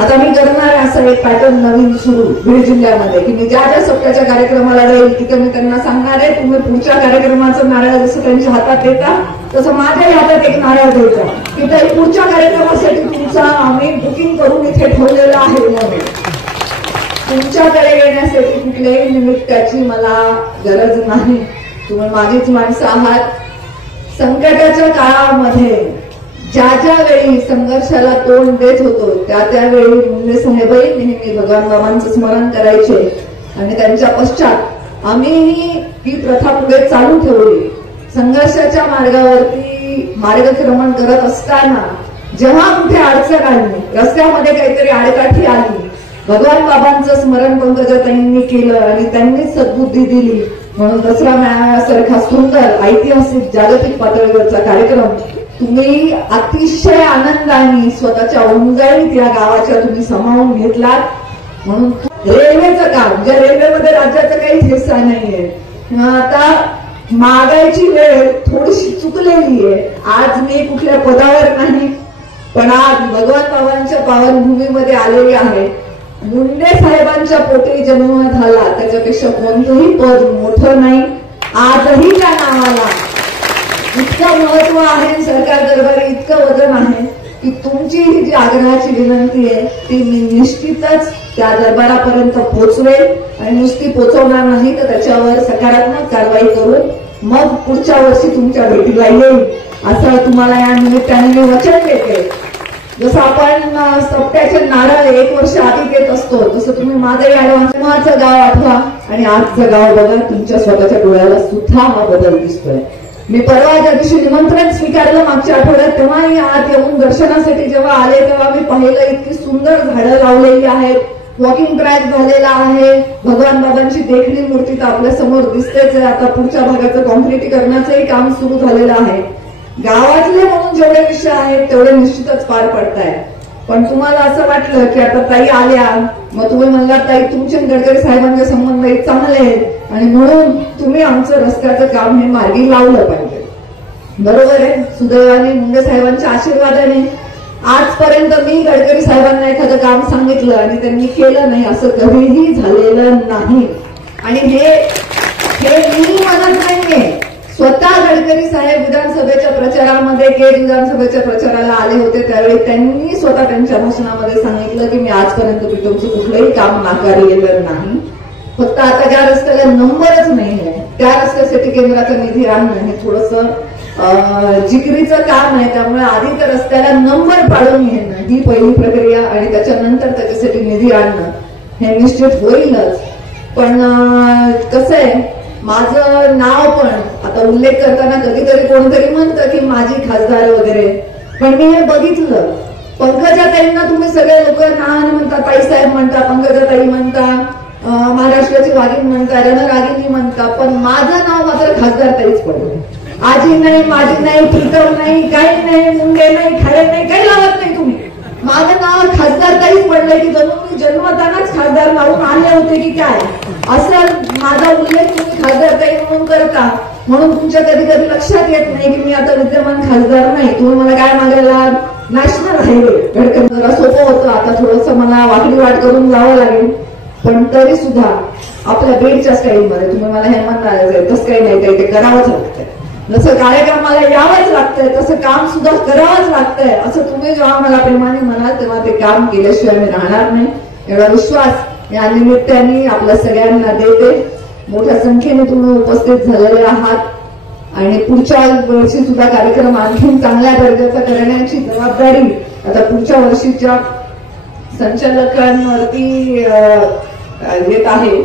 आता मी करणार असा एक पॅटर्न नवीन सुरू बीड जिल्ह्यामध्ये की मी ज्या ज्या सोपट्याच्या कार्यक्रमाला जाईल तिथे मी त्यांना सांगणार आहे तुम्ही पुढच्या कार्यक्रमाचं नारळ जसं त्यांच्या हातात देता तसं माझ्याही हातात एक नारळ द्यायचा की त्या पुढच्या कार्यक्रमासाठी तुमचा आम्ही बुकिंग करून इथे ठेवलेलं आहे म्हणून तुमच्याकडे येण्यासाठी कुठल्याही निमित्ताची मला गरज नाही. तुम्ही माझीच माणसं आहात. संकटाच्या काळामध्ये ज्या ज्या वेळी संघर्षाला तोंड देत होतो त्यावेळी मुंडे साहेबही नेहमी भगवान बाबांचं स्मरण करायचे आणि त्यांच्या पश्चात आम्हीही ही प्रथा पुढे चालू ठेवली. संघर्षाच्या मार्गावरती मार्गक्रमण करत असताना जेव्हा कुठे अडचण आली रस्त्यामध्ये काहीतरी आडकाठी आली भगवान बाबांचं स्मरण पंकजाताईंनी केलं आणि त्यांनीच सद्बुद्धी दिली म्हणून दसरा मेळाव्यासारखा सुंदर ऐतिहासिक जागतिक पातळीवरचा कार्यक्रम तुम्ही अतिशय आनंदाने स्वतःच्या उंजाळीत या गावाच्या तुम्ही सामावून घेतलात. म्हणून रेल्वेचं काम ज्या रेल्वेमध्ये राज्याचा काहीच हिस्सा नाहीये आता मागायची वेळ थोडीशी चुकलेली आहे. आज मी कुठल्या पदावर नाही पण आज भगवान बाबांच्या पावनभूमीमध्ये आलेली आहे. मुंडे साहेबांच्या पोटी जन्म झाला त्याच्यापेक्षा कोणतंही पद मोठं नाही. आजही त्या नावाला इतकं महत्व आहे सरकार दरबारी इतकं वजन आहे की तुमची ही जी आग्रहाची विनंती आहे ती मी निश्चितच त्या दरबारापर्यंत पोहोचवेल आणि नुसती पोहोचवणार नाही तर त्याच्यावर सकारात्मक कारवाई करून मग पुढच्या वर्षी तुमच्या भेटीला येईल असं तुम्हाला या निमित्ताने मी वचन देते. जसं आपण सप्त्याचे नारळ 1 वर्ष आधी देत असतो तसं तुम्ही माझंही ऍडव्हान्सचं गाव आठवा आणि आजचं गाव बघा तुमच्या स्वतःच्या डोळ्याला सुद्धा हा बदल दिसतोय. मी परवा ज्या दिवशी निमंत्रण स्वीकारलं मागच्या आठवड्यात तेव्हाही आत येऊन दर्शनासाठी जेव्हा आले तेव्हा मी पाहिलं इतकी सुंदर झाडं लावलेली आहेत. वॉकिंग ट्रॅक झालेला आहे. भगवान बाबांची देखणी मूर्ती तर आपल्या समोर दिसतेच आहे. आता पुढच्या भागाचं कॉन्क्रिटीकरणाचंही काम सुरू झालेलं आहे. गावातले म्हणून जेवढे विषय आहेत तेवढे निश्चितच पार पडतायत. पण तुम्हाला असं वाटलं की आता ताई आल्या मग तुम्ही म्हणला ताई तुमचे गडकरी साहेबांचे संबंध चांगले आहेत आणि म्हणून तुम्ही आमचं रस्त्याचं काम हे मार्गी लावलं पाहिजे. बरोबर आहे. सुदैवाने मुंडे साहेबांच्या आशीर्वादाने आजपर्यंत मी गडकरी साहेबांना एखादं काम सांगितलं आणि त्यांनी केलं नाही असं कधीही झालेलं नाही. आणि हे मी म्हणत नाहीये. स्वतः गडकरी साहेब विधानसभेच्या प्रचारामध्ये केज विधानसभेच्या प्रचाराला आले होते त्यावेळी त्यांनी स्वतः त्यांच्या भाषणामध्ये सांगितलं की मी आजपर्यंत तुमचं कुठलंही काम नाकारलेलं नाही. फक्त आता ज्या रस्त्याला नंबरच नाहीये त्या रस्त्यासाठी केंद्राचा निधी आणणं हे थोडंसं जिकिरीचं काम आहे. त्यामुळे आधी त्या रस्त्याला नंबर पाडून घेणं ही पहिली प्रक्रिया आणि त्याच्यानंतर त्याच्यासाठी निधी आणणं हे निश्चित होईलच. पण कसं आहे माझं नाव पण आता उल्लेख करताना कधीतरी कोणतरी म्हणतं की माझी खासदार वगैरे पण मी हे बघितलं पंकजाताईंना तुम्ही सगळे लोक नावाने म्हणता ताईसाहेब म्हणता पंकजाताई म्हणता महाराष्ट्राची वाघीण म्हणता रणरागिणी म्हणता पण माझं नाव मात्र खासदार ताईच पडलं. आजी नाही माझी नाही प्रीतम नाही काही नाही मुंडे नाही खाडे नाही काही लावत नाही तुम्ही. माझं नाव खासदार ताईच पडलंय की जणू मी जन्मतानाच खासदार लावून आले होते की काय असं माझा उल्लेख तुम्ही खासदार ताई म्हणून करता म्हणून तुमच्या कधी कधी लक्षात येत नाही की मी आता विद्यमान खासदार नाही. तुम्ही मला काय मागायला नॅशनल हायवे गडकरी जरा सोपं होतं आता थोडंसं मला वाकडी वाट करून जावं लागेल पण तरी सुद्धा आपल्या बीडच्या स्टाईलमध्ये तुम्ही मला हे म्हणणार तसं काही नाही ते करावंच लागतंय. जसं कार्यक्रमाला यावंच लागतंय तसं काम सुद्धा करावंच लागतंय असं तुम्ही जेव्हा मला प्रेमाने म्हणाल तेव्हा ते काम केल्याशिवाय मी राहणार नाही एवढा विश्वास या निमित्ताने आपल्या सगळ्यांना देते. मोठ्या संख्येने तुम्ही उपस्थित झालेले आहात आणि पुढच्या वर्षी सुद्धा कार्यक्रम आणखी चांगल्या दर्जाचा करण्याची जबाबदारी आता पुढच्या वर्षीच्या संचालकांवरती येत आहे.